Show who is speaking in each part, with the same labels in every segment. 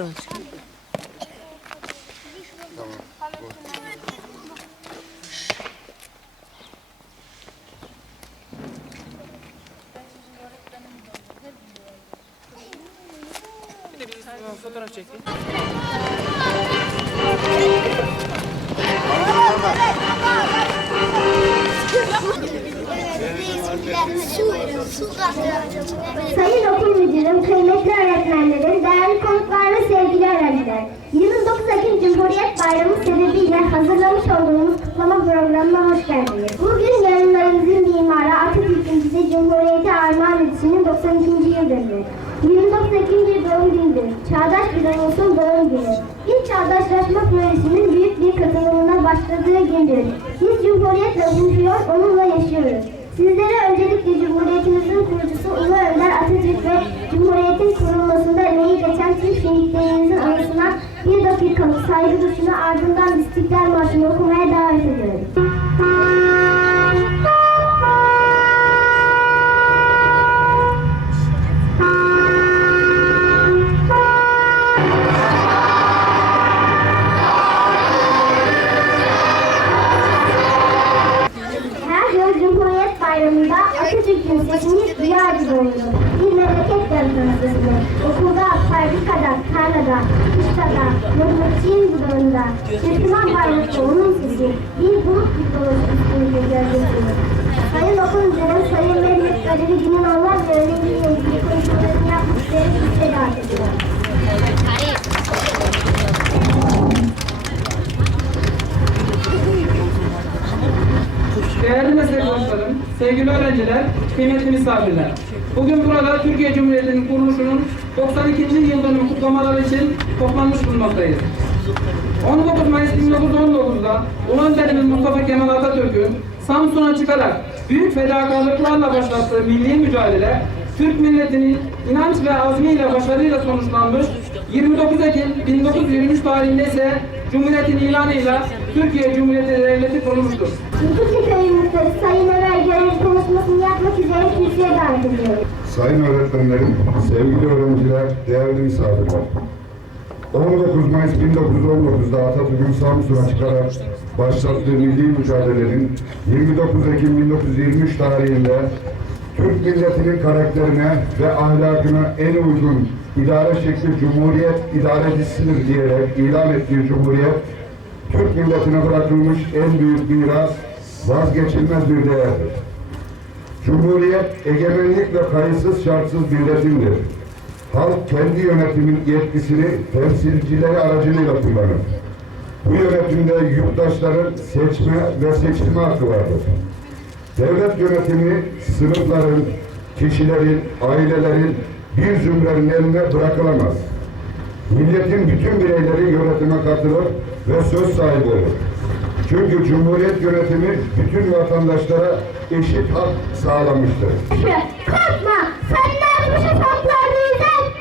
Speaker 1: Dakika konuşayım. Fotoğraf çekeyim.
Speaker 2: Sayın okul müdürüm, kıymetli öğretmenlerim, değerli konuklar ve sevgili öğrenciler. 29 Ekim Cumhuriyet Bayramı sebebiyle hazırlamış olduğumuz kutlama programına hoş geldiniz. Bugün yarınlarımızın mimarı Atatürk'ün bize Cumhuriyeti armağan edişinin 92. yıl dönümü. 29 Ekim bir doğum gündür. Çağdaş bir ulusun doğum günü. İlk çağdaşlaşma projesinin büyük bir katılımına başladığı gündür. Biz Cumhuriyetle buluşuyor, onunla yaşıyoruz. Sizlere öncelikle Cumhuriyetimizin kurucusu Ulu Önder Atatürk ve Cumhuriyetin kurulmasında emeği geçen tüm şehitlerimizin anısına bir dakikalık saygı duruşunu ardından İstiklal Marşı'nı okumaya davet ediyorum. Bayramı'nda Atatürk'ün sesini duyar gibi olur. Bir memleket yarıtmasıdır. Okulda, fabrikada, tarlada, kışlada, Mehmetçiğin budağında, Çırpınan bayrakta onun sesi, bir bulut gibi dolaşıp üstümüzde gölgesi. Sayın okul müdürüm, Sayın Mehmet Galeri günün onlarca önemli ilgili konuşmalarını yapmışları size
Speaker 3: sevgili öğrenciler, kıymetli misafirler. Bugün burada Türkiye Cumhuriyeti'nin kuruluşunun 92. yıl dönümü kutlamaları için toplanmış bulunmaktayız. 19 Mayıs 1919'da Ulu Önderimiz Mustafa Kemal Atatürk'ün Samsun'a çıkarak büyük fedakarlıklarla başlattığı milli mücadele Türk milletinin inanç ve azmiyle başarıyla sonuçlanmış 29 Ekim 1923 tarihinde ise Cumhuriyet'in ilanıyla Türkiye Cumhuriyeti Devleti kurulmuştur.
Speaker 2: Nüfus köyümüzde Sayın Ömer görev konuşmasını yapmak üzere kürsüye davet ediyorum.
Speaker 4: Sayın öğretmenlerim, sevgili öğrenciler, değerli misafirler. 19 Mayıs 1919'da Atatürk'ün Samsun'a çıkarak başlattığı milli mücadelenin 29 Ekim 1923 tarihinde Türk milletinin karakterine ve ahlakına en uygun idare şekli Cumhuriyet idarecisidir diyerek ilan ettiği Cumhuriyet, Türk milletine bırakılmış en büyük miras, vazgeçilmez bir değerdir. Cumhuriyet egemenlik ve kayıtsız şartsız bir rejimdir. Halk kendi yönetimin yetkisini temsilcileri aracılığıyla kullanır. Bu yönetimde yurttaşların seçme ve seçilme hakkı vardır. Devlet yönetimi sınıfların, kişilerin, ailelerin, bir zümrenin eline bırakılamaz. Milletin bütün bireyleri yönetime katılır ve söz sahibi olur. Çünkü Cumhuriyet yönetimi bütün vatandaşlara eşit hak sağlamıştır.
Speaker 2: Korkma, sen ne yapmış hesaplarınızdan?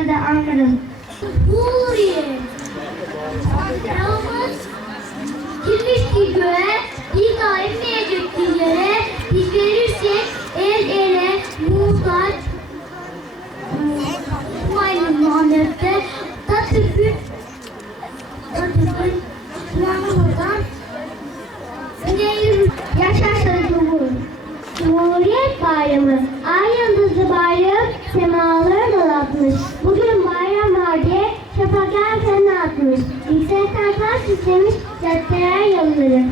Speaker 2: Onlar da Ankara'lı. Huriye. Yalnız girmiş ki atmış. Bugün bayram var diye şafaklar fena atmış. Yüksekten taş süslemiş caddeler yolları.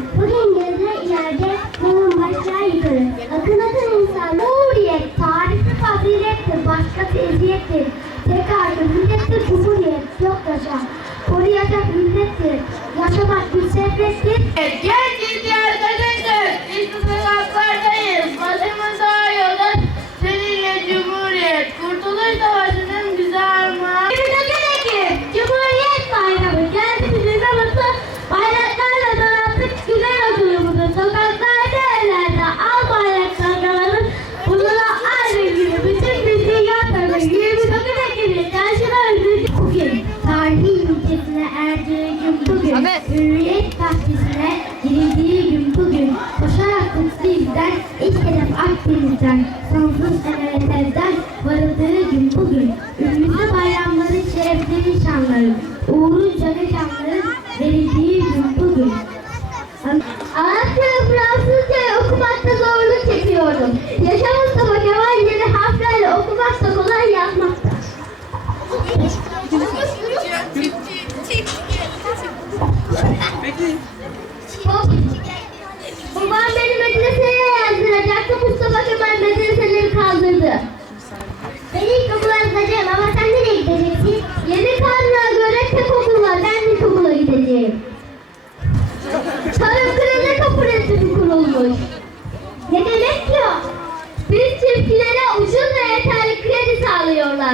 Speaker 2: bahçesine erdiği gün bugün, Ahmet. hürriyet bahçesine girildiği gün bugün, koşarak kutluyuz ilk hedef Akdeniz'den,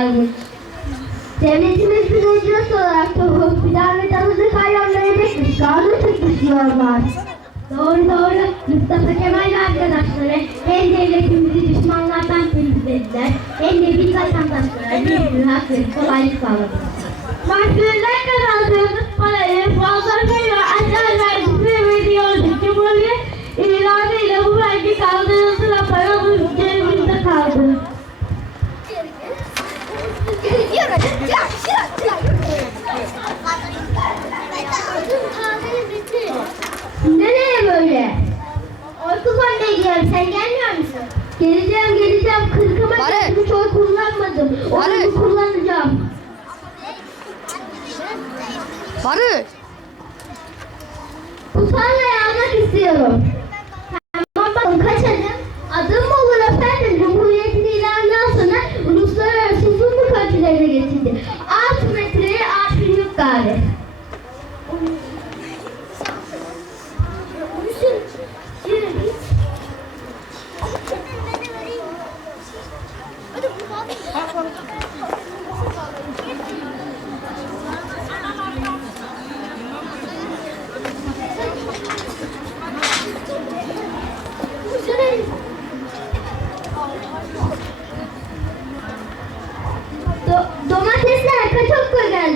Speaker 2: varmış. Devletimiz birincisi olarak tavuk, fidan ve tanıdık hayvanları bekmiş, kanunu tutmuş diyorlar. Doğru doğru, Mustafa Kemal ve arkadaşları hem devletimizi düşmanlardan temizlediler, hem de biz vatandaşlara bir sürü hak ve kolaylık sağladılar. Mahkumlar kadar ben kırkıma Barış. hiç oy kullanmadım. Onu kullanacağım.
Speaker 1: Barış.
Speaker 2: Bu tarlayı almak istiyorum.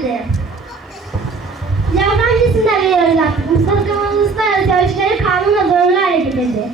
Speaker 2: geldi. Yardım cinsinden bir yargılattık. İnsan kanunumuzda özgürlükleri kanunla zorunlu hale getirdi.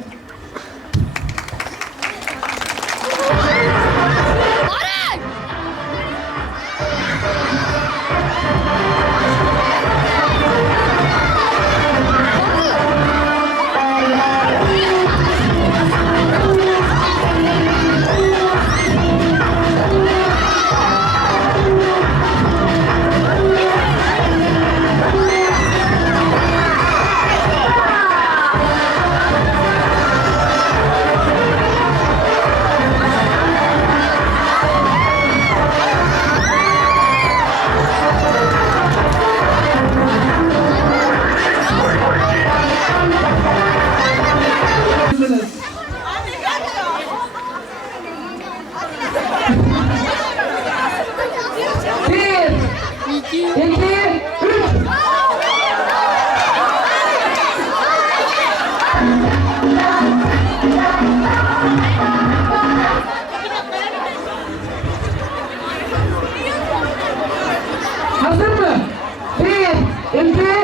Speaker 5: Bir,